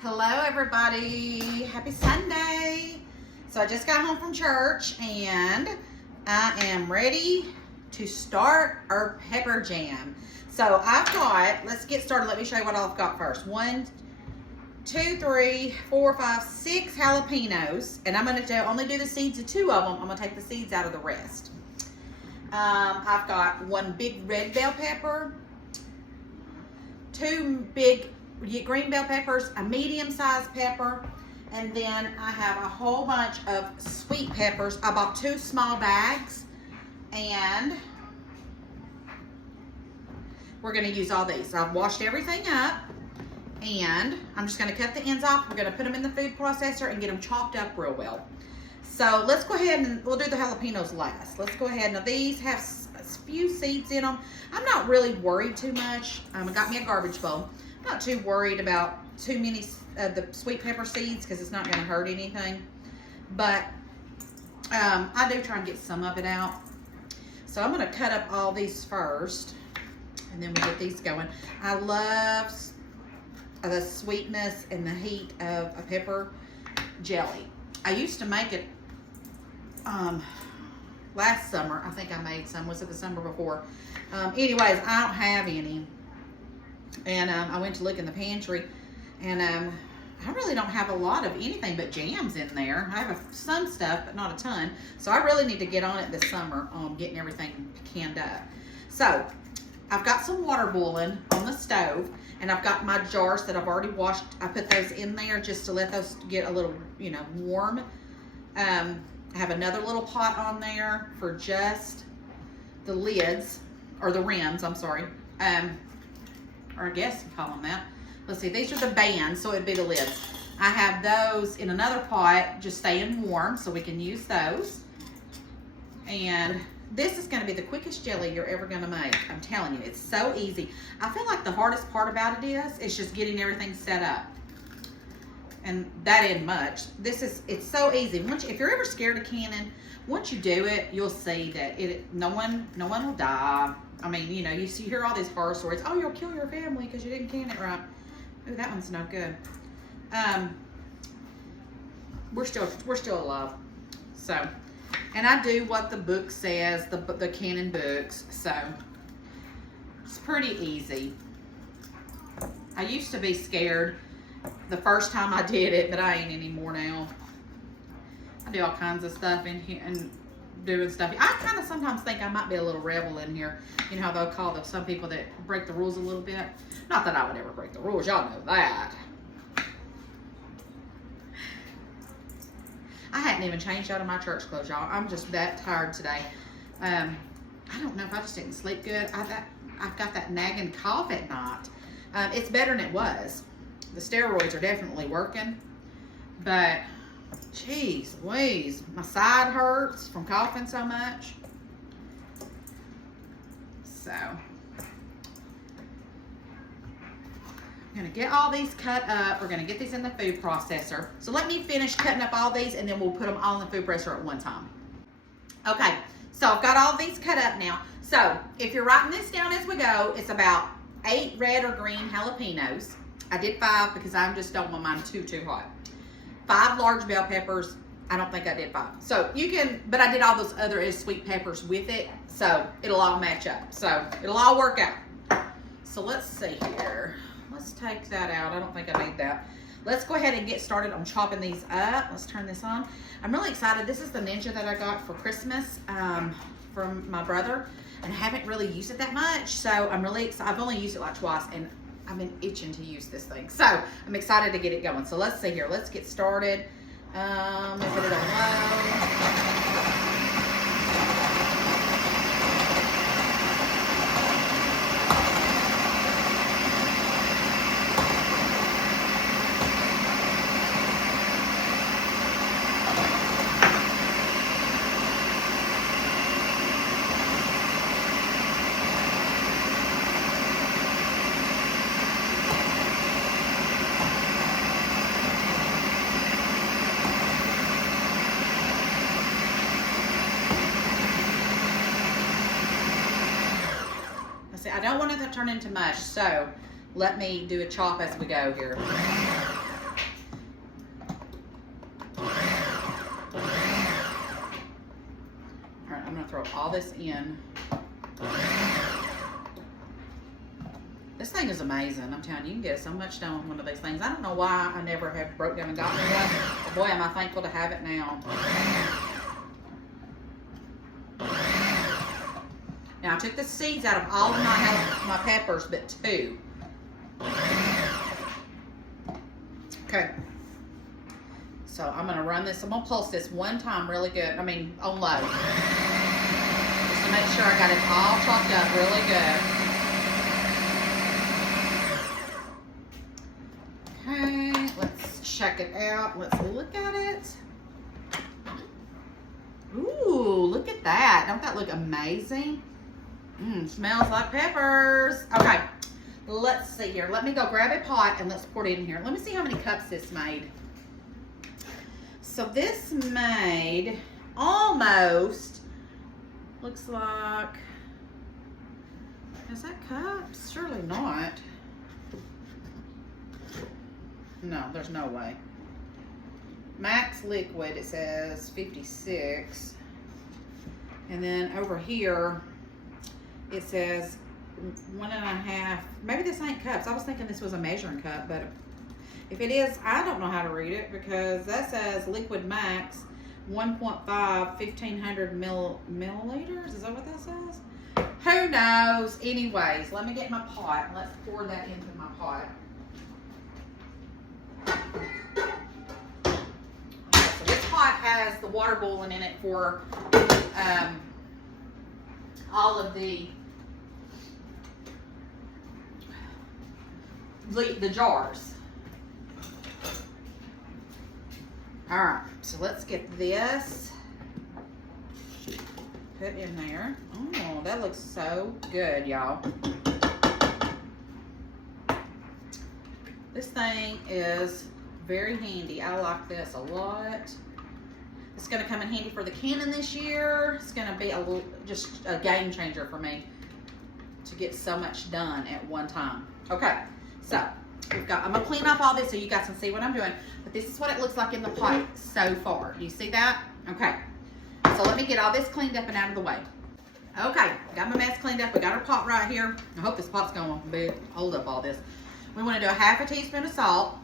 Hello everybody, happy Sunday. So I just got home from church and I am ready to start our pepper jam. So I've got, let's get started. Let me show you what I've got first. 1, 2, 3, 4, 5, 6 jalapenos, and I'm going to only do the seeds of 2 of them. I'm going to take the seeds out of the rest. I've got 1 big red bell pepper, 2 big green bell peppers, a medium-sized pepper, and then I have a whole bunch of sweet peppers. I bought 2 small bags, and we're going to use all these. I've washed everything up, and I'm just going to cut the ends off. We're going to put them in the food processor and get them chopped up real well. So let's go ahead and we'll do the jalapenos last. Let's go ahead. Now these have a few seeds in them. I'm not really worried too much. I got me a garbage bowl. I'm not too worried about too many of the sweet pepper seeds because it's not going to hurt anything. But I do try and get some of it out. So I'm going to cut up all these first, and then we'll get these going. I love the sweetness and the heat of a pepper jelly. I used to make it last summer. I think I made some. Was it the summer before? Anyways, I don't have any. And I went to look in the pantry, and I really don't have a lot of anything but jams in there. I have some stuff, but not a ton. So I really need to get on it this summer on getting everything canned up. So I've got some water boiling on the stove, and I've got my jars that I've already washed. I put those in there just to let those get a little, warm. I have another little pot on there for just the lids, or the rims, I'm sorry. Or I guess you call them that. Let's see, these are the bands, so it'd be the lids. I have those in another pot, just staying warm, so we can use those. And this is going to be the quickest jelly you're ever going to make. I'm telling you, it's so easy. I feel like the hardest part about it is just getting everything set up. And that ain't much. It's so easy. If you're ever scared of canning, once you do it, you'll see that no one will die. I mean, you hear all these horror stories. Oh, you'll kill your family because you didn't can it right. Oh, that one's no good. We're still alive. So, and I do what the book says, the canning books. So, it's pretty easy. I used to be scared the first time I did it, but I ain't anymore now. I do all kinds of stuff in here and doing stuff. I kind of sometimes think I might be a little rebel in here. You know how they'll call some people that break the rules a little bit? Not that I would ever break the rules. Y'all know that. I hadn't even changed out of my church clothes, y'all. I'm just that tired today. I don't know if I just didn't sleep good. I've got that nagging cough at night. It's better than it was. The steroids are definitely working, but jeez Louise, my side hurts from coughing so much. So I'm gonna get all these cut up. We're gonna get these in the food processor. So let me finish cutting up all these, and then we'll put them all in the food processor at one time. Okay, so I've got all these cut up now. So if you're writing this down as we go, it's about 8 red or green jalapenos. I did 5 because I just don't want mine too hot. 5 large bell peppers. I don't think I did 5. So you can, but I did all those other sweet peppers with it. So it'll all match up. So it'll all work out. So let's see here. Let's take that out. I don't think I need that. Let's go ahead and get started on chopping these up. Let's turn this on. I'm really excited. This is the Ninja that I got for Christmas from my brother. And I haven't really used it that much. So I'm really excited. I've only used it like twice, and I've been itching to use this thing. So I'm excited to get it going. So let's see here. Let's get started. Let me put it on low. I don't want it to turn into mush, so let me do a chop as we go here. all this in. This thing is amazing. I'm telling you, you can get so much done with one of these things. I don't know why I never have broke down and got me one, but boy, am I thankful to have it now. Now, I took the seeds out of all of my peppers, but 2. Okay. So I'm gonna run this. I'm gonna pulse this one time really good. I mean, on low. Just to make sure I got it all chopped up really good. Okay, let's check it out. Let's look at it. Ooh, look at that. Don't that look amazing? Smells like peppers. Okay, let's see here. Let me go grab a pot and let's pour it in here. Let me see how many cups this made. So this made almost, looks like, is that cups? Surely not. No, there's no way. Max liquid, it says 56. And then over here, it says 1.5. Maybe this ain't cups. I was thinking this was a measuring cup, but if it is, I don't know how to read it because that says liquid max 1.5, 1,500 milliliters. Is that what that says? Who knows? Anyways, let me get my pot. Let's pour that into my pot. So this pot has the water boiling in it for all of the jars. All right, so let's get this put in there. Oh, that looks so good, y'all. This thing is very handy. I like this a lot. It's going to come in handy for the Canon this year. It's going to be just a game changer for me to get so much done at one time. Okay, so I'm going to clean up all this so you guys can see what I'm doing. But this is what it looks like in the pot so far. You see that? Okay. So let me get all this cleaned up and out of the way. Okay, got my mess cleaned up. We got our pot right here. I hope this pot's going to hold up all this. We want to do a 1/2 teaspoon of salt.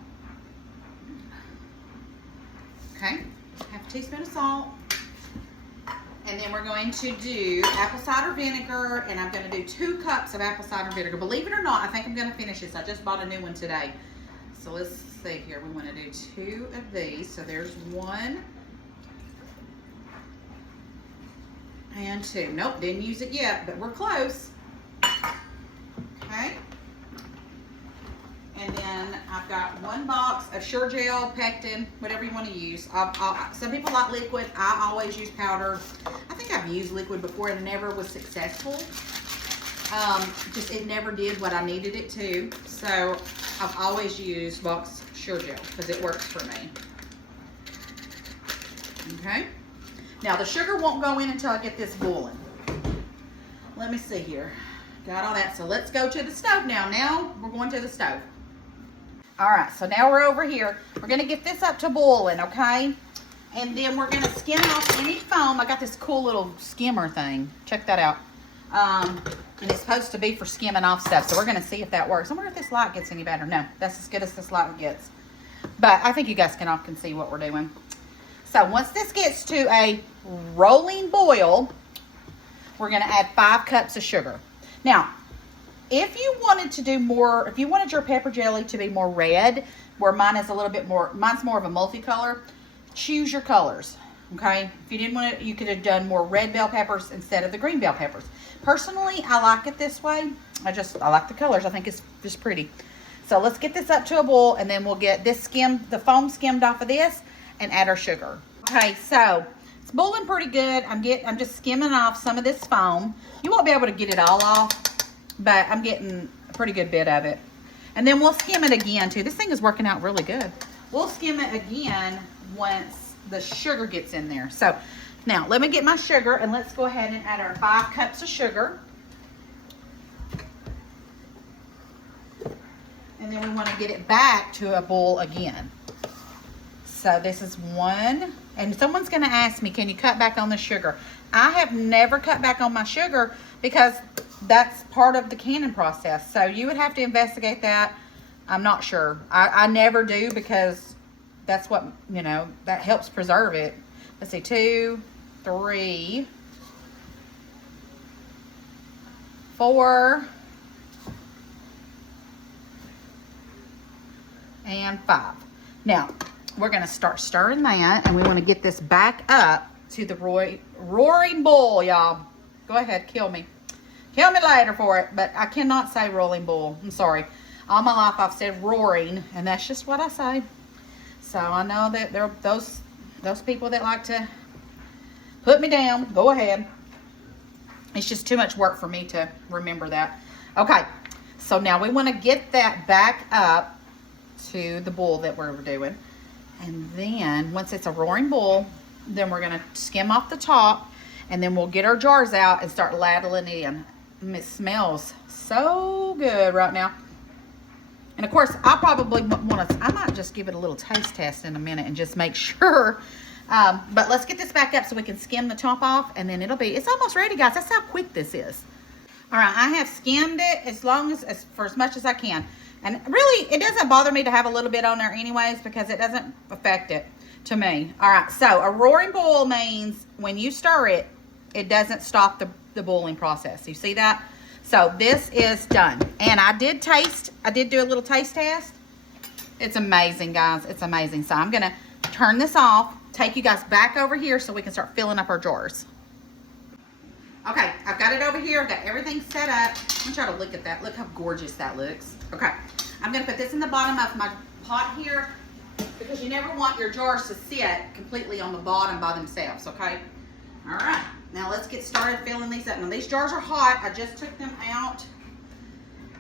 Okay, 1/2 teaspoon of salt. And then we're going to do apple cider vinegar, and I'm going to do 2 cups of apple cider vinegar. Believe it or not, I think I'm going to finish this. I just bought a new one today. So let's see here. We want to do 2 of these. So there's 1 and 2. Nope, didn't use it yet, but we're close. Okay. And then I've got 1 box of Sure-Jell, Pectin, whatever you want to use. Some people like liquid. I always use powder. I think I've used liquid before and never was successful. Just it never did what I needed it to. So I've always used box Sure-Jell because it works for me. Okay. Now the sugar won't go in until I get this boiling. Let me see here. Got all that. So let's go to the stove now. Now we're going to the stove. All right, so now we're over here. We're gonna get this up to boiling, okay? And then we're gonna skim off any foam. I got this cool little skimmer thing. Check that out. And it's supposed to be for skimming off stuff. So we're gonna see if that works. I wonder if this light gets any better. No, that's as good as this light gets. But I think you guys can see what we're doing. So once this gets to a rolling boil, we're gonna add 5 cups of sugar. Now, if you wanted to do more, if you wanted your pepper jelly to be more red, where mine is a little bit more, mine's more of a multicolor, choose your colors, okay? If you didn't want it, you could have done more red bell peppers instead of the green bell peppers. Personally, I like it this way. I like the colors. I think it's just pretty. So let's get this up to a boil, and then we'll get this the foam skimmed off of this, and add our sugar. Okay, so it's boiling pretty good. I'm just skimming off some of this foam. You won't be able to get it all off, but I'm getting a pretty good bit of it. And then we'll skim it again too. This thing is working out really good. We'll skim it again once the sugar gets in there. So now let me get my sugar, and let's go ahead and add our 5 cups of sugar. And then we want to get it back to a boil again. So this is one, and someone's gonna ask me, can you cut back on the sugar? I have never cut back on my sugar because that's part of the canning process. So you would have to investigate that. I'm not sure. I never do because that's what, you know, that helps preserve it. Let's see, 2, 3, 4, and 5. Now, we're going to start stirring that, and we want to get this back up to the roaring boil, y'all. Go ahead, kill me. Kill me later for it, but I cannot say rolling boil. I'm sorry. All my life I've said roaring, and that's just what I say. So I know that there are those people that like to put me down. Go ahead. It's just too much work for me to remember that. Okay, so now we want to get that back up to the boil that we're doing. And then once it's a roaring boil, then we're going to skim off the top, and then we'll get our jars out and start ladling it in. It smells so good right now. And of course, I probably want to, I might just give it a little taste test in a minute and just make sure. But let's get this back up so we can skim the top off, and then it's almost ready, guys. That's how quick this is. All right, I have skimmed it for as much as I can. And really, it doesn't bother me to have a little bit on there anyways because it doesn't affect it to me. All right, so a roaring boil means when you stir it, it doesn't stop the boiling process. You see that? So this is done. And I did do a little taste test. It's amazing, guys. It's amazing. So I'm going to turn this off, take you guys back over here so we can start filling up our jars. Okay, I've got it over here. I've got everything set up. I'm trying to look at that. Look how gorgeous that looks. Okay, I'm going to put this in the bottom of my pot here because you never want your jars to sit completely on the bottom by themselves, okay? All right, now let's get started filling these up. Now these jars are hot. I just took them out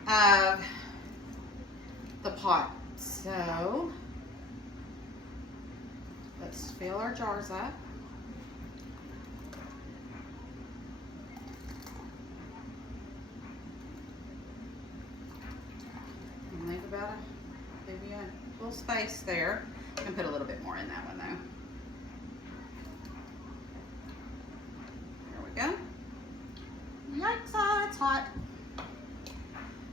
of the pot. So let's fill our jars up. Leave about maybe a little space there. I'm gonna put a little bit more in that one though. There we go. Yikes, it's hot.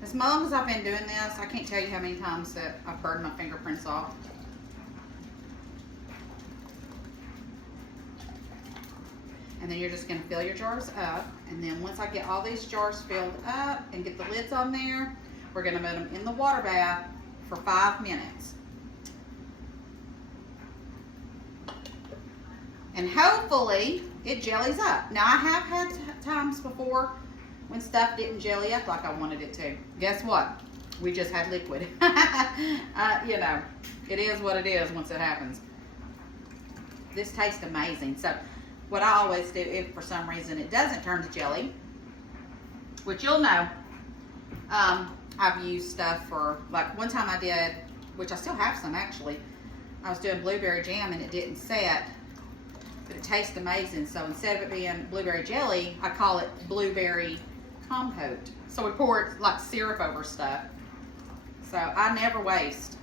As long as I've been doing this, I can't tell you how many times that I've burned my fingerprints off. And then you're just gonna fill your jars up. And then once I get all these jars filled up and get the lids on there, we're going to put them in the water bath for 5 minutes. And hopefully it jellies up. Now I have had times before when stuff didn't jelly up like I wanted it to. Guess what? We just had liquid. You know, it is what it is once it happens. This tastes amazing. So what I always do, if for some reason it doesn't turn to jelly, which you'll know, I've used stuff for, like one time I did, which I still have some actually, I was doing blueberry jam and it didn't set, but it tastes amazing. So instead of it being blueberry jelly, I call it blueberry compote. So we pour it like syrup over stuff. So I never waste.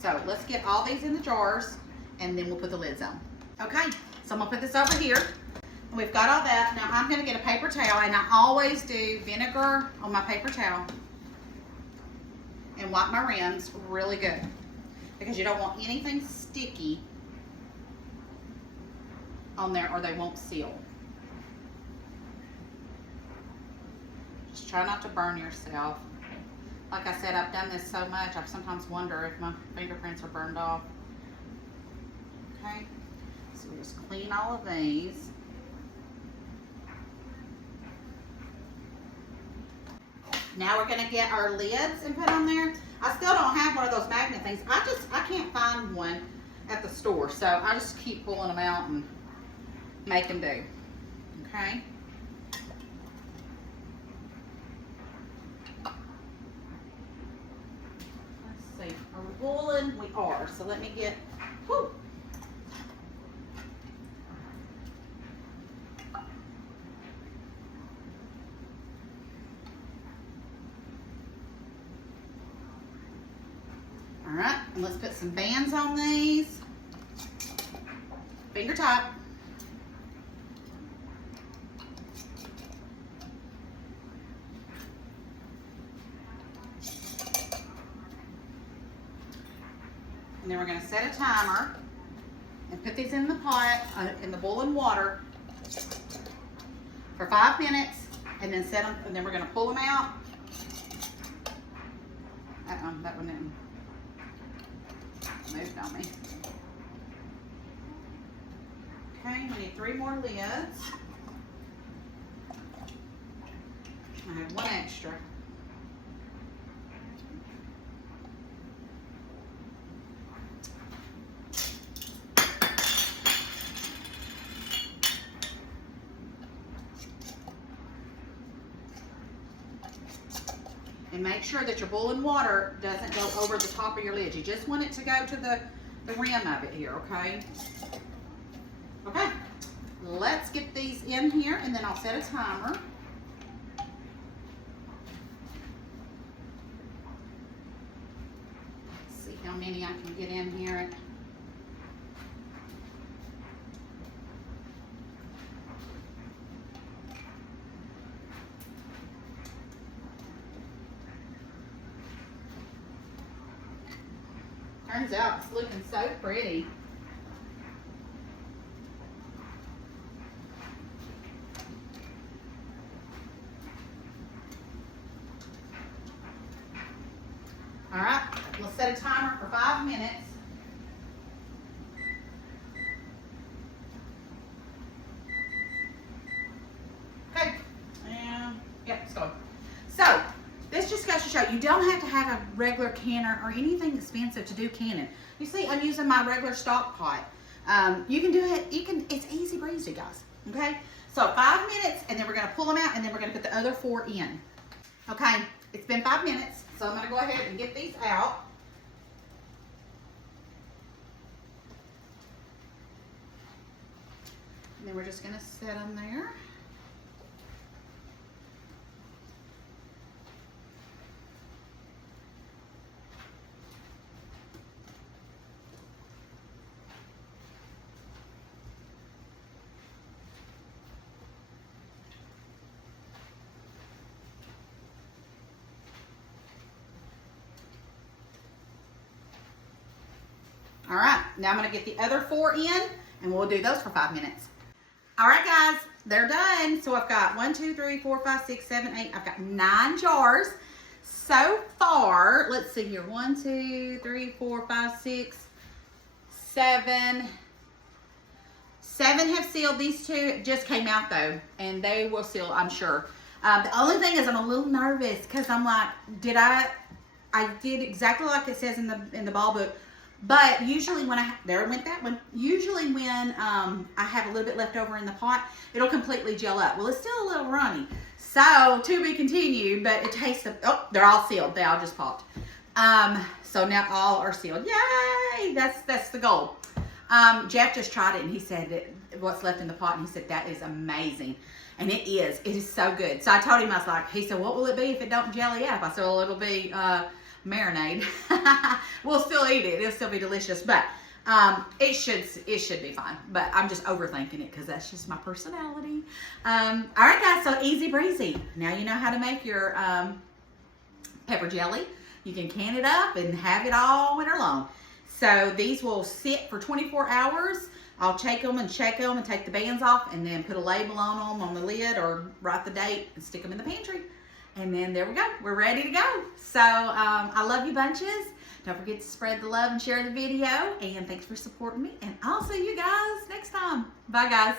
So let's get all these in the jars and then we'll put the lids on. Okay, so I'm gonna put this over here. We've got all that. Now I'm gonna get a paper towel, and I always do vinegar on my paper towel and wipe my rims really good because you don't want anything sticky on there or they won't seal. Just try not to burn yourself. Like I said, I've done this so much, I sometimes wonder if my fingerprints are burned off. Okay, so we just clean all of these. Now we're gonna get our lids and put on there. I still don't have one of those magnet things. I can't find one at the store, so I just keep pulling them out and make them do. Okay. Let's see. Are we boiling? We are. So let me get. Whew. All right, and let's put some bands on these. Finger tight. And then we're going to set a timer and put these in the pot, in the boiling water for 5 minutes, and then set them, and then we're going to pull them out. That one didn't moved on me. Okay, we need 3 more lids. I have 1 extra. And make sure that your boiling water doesn't go over the top of your lid. You just want it to go to the rim of it here, okay? Okay, let's get these in here and then I'll set a timer. Let's see how many I can get in here. Turns out it's looking so pretty. All right, let's set a timer for 5 minutes. Okay, and yep, it's going. So, this just goes to show you don't have to have a regular canner or anything expensive to do canning. You see, I'm using my regular stock pot. You can do it, it's easy breezy, guys, okay? So 5 minutes, and then we're gonna pull them out, and then we're gonna put the other 4 in. Okay, it's been 5 minutes, so I'm gonna go ahead and get these out. And then we're just gonna set them there. All right, now I'm gonna get the other 4 in and we'll do those for 5 minutes. All right, guys, they're done. So I've got 1, 2, 3, 4, 5, 6, 7, 8. I've got 9 jars so far. Let's see here. 1, 2, 3, 4, 5, 6, 7. 7 have sealed. These 2 just came out though, and they will seal, I'm sure. The only thing is I'm a little nervous because I'm like, I did exactly like it says in the ball book. But usually when there went that one. Usually when I have a little bit left over in the pot, it'll completely gel up. Well, it's still a little runny. So to be continued, but it tastes of, oh, they're all sealed. They all just popped. So now all are sealed. Yay! That's the goal. Jeff just tried it and he said that what's left in the pot, and he said that is amazing. And it is. It is so good. So I told him, I was like, he said, what will it be if it don't jelly up? I said, well, it'll be marinade. We'll still eat it. It'll still be delicious, but it should be fine. But I'm just overthinking it because that's just my personality. All right, guys. So easy breezy. Now you know how to make your pepper jelly. You can can it up and have it all winter long. So these will sit for 24 hours. I'll shake them and take the bands off, and then put a label on them on the lid or write the date and stick them in the pantry. And then there we go. We're ready to go. So I love you bunches. Don't forget to spread the love and share the video. And thanks for supporting me. And I'll see you guys next time. Bye, guys.